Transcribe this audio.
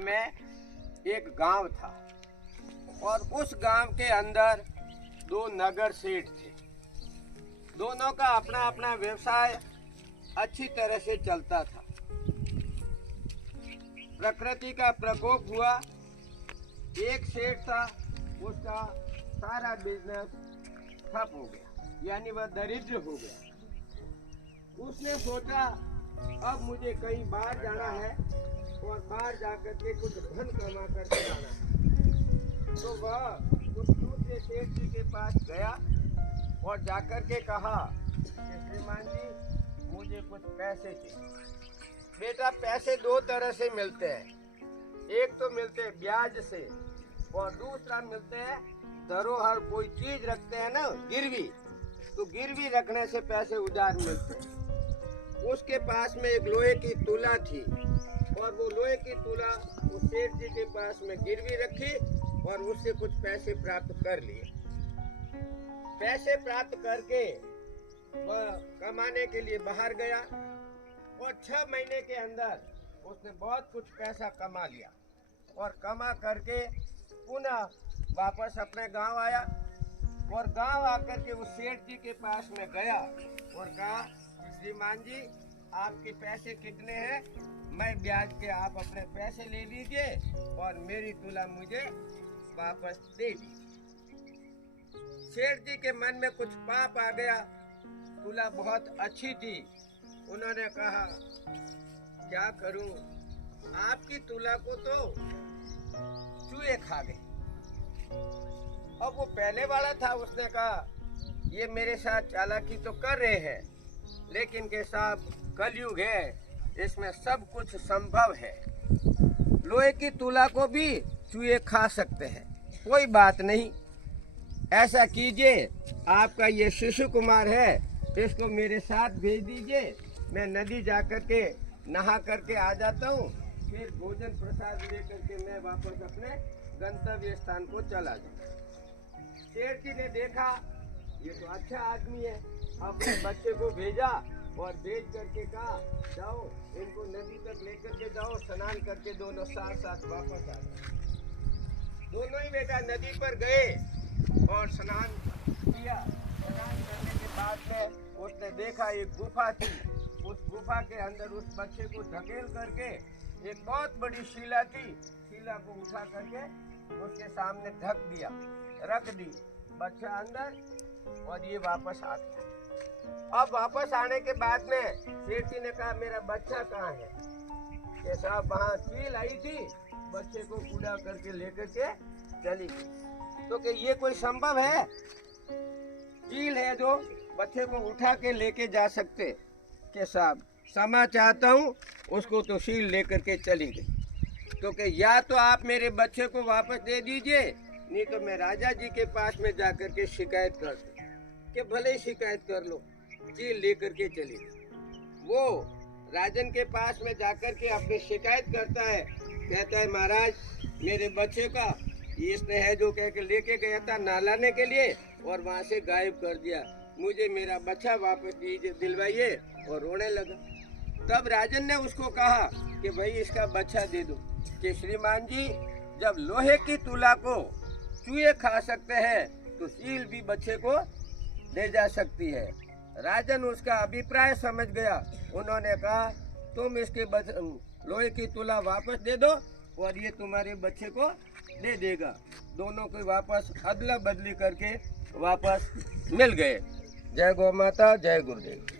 में एक गांव था और उस गांव के अंदर दो नगर सेठ थे। दोनों का अपना अपना व्यवसाय अच्छी तरह से चलता था। प्रकृति का प्रकोप हुआ। एक सेठ था, उसका सारा बिजनेस ठप हो गया, यानी वह दरिद्र हो गया। उसने सोचा अब मुझे कहीं बाहर जाना है और बाहर जाकर के कुछ धन कमा करके आना है। तो वह उस दूसरे सेठ जी के पास गया और जाकर के कहा कि श्रीमान जी मुझे कुछ पैसे चाहिए। बेटा, पैसे दो तरह से मिलते हैं, एक तो मिलते हैं ब्याज से और दूसरा मिलते हैं धरोहर। कोई चीज रखते हैं ना गिरवी, तो गिरवी रखने से पैसे उधार मिलते हैं। उसके पास में एक लोहे की तुला थी और वो लोहे की तुला उस सेठ जी के पास में गिरवी रखी और उससे कुछ पैसे प्राप्त कर लिए। पैसे प्राप्त करके वह कमाने के लिए बाहर गया और 6 महीने के अंदर उसने बहुत कुछ पैसा कमा लिया और कमा करके पुनः वापस अपने गांव आया और गांव आकर के उस सेठ जी के पास में गया और कहा, श्रीमान जी आपके पैसे कितने हैं? मैं ब्याज के, आप अपने पैसे ले लीजिए और मेरी तुला मुझे वापस दे दीजिए। सेठ जी के मन में कुछ पाप आ गया। तुला बहुत अच्छी थी। उन्होंने कहा क्या करूं, आपकी तुला को तो चूहे खा गए। अब वो पहले वाला था, उसने कहा ये मेरे साथ चालाकी तो कर रहे हैं, लेकिन के साहब कलयुग है, इसमें सब कुछ संभव है। लोहे की तुला को भी चूहे खा सकते हैं, कोई बात नहीं। ऐसा कीजिए, आपका ये शिशु कुमार है, इसको मेरे साथ भेज दीजिए। मैं नदी जाकर के नहा करके आ जाता हूँ, फिर भोजन प्रसाद लेकर के मैं वापस अपने गंतव्य स्थान को चला जाऊँ। सेठ जी ने देखा ये तो अच्छा आदमी है, अपने बच्चे को भेजा और भेज करके कहा जाओ इनको नदी तक लेकर के जाओ, स्नान करके दोनों साथ साथ वापस आ गए। दोनों ही बेटा नदी पर गए और स्नान किया। स्नान करने के बाद में उसने देखा एक गुफा थी। उस गुफा के अंदर उस बच्चे को धकेल करके एक बहुत बड़ी शिला थी, शिला को उठा करके उसके सामने ढक दिया, रख दी। बच्चा अंदर और ये वापस आ गया। अब वापस आने के बाद में सेठ जी ने कहा मेरा बच्चा कहाँ है? कि साहब वहाँ चील आई थी, बच्चे को कूड़ा करके लेकर के चली गई। तो कि ये कोई संभव है? चील है जो बच्चे को उठा के लेके जा सकते? कि साहब क्षमा चाहता हूँ, उसको तो चील लेकर के चली गई। तो कि या तो आप मेरे बच्चे को वापस दे दीजिए, नहीं तो मैं राजा जी के पास में जाकर के शिकायत कर दूँ। कि भले ही शिकायत कर लो, चील लेकर के चली गई। वो राजन के पास में जाकर के अपनी शिकायत करता है, कहता है महाराज मेरे बच्चे का इसने है जो कह के लेके गया था नहलाने के लिए और वहाँ से गायब कर दिया, मुझे मेरा बच्चा वापस दीजिए, दिलवाइए। और रोने लगा। तब राजन ने उसको कहा कि भाई इसका बच्चा दे दो। कि श्रीमान जी जब लोहे की तुला को चूहे खा सकते हैं तो चील भी बच्चे को ले जा सकती है। राजन उसका अभिप्राय समझ गया। उन्होंने कहा तुम इसके लोहे की तुला वापस दे दो और ये तुम्हारे बच्चे को दे देगा। दोनों को वापस अदला बदली करके वापस मिल गए। जय गौ माता, जय गुरुदेव।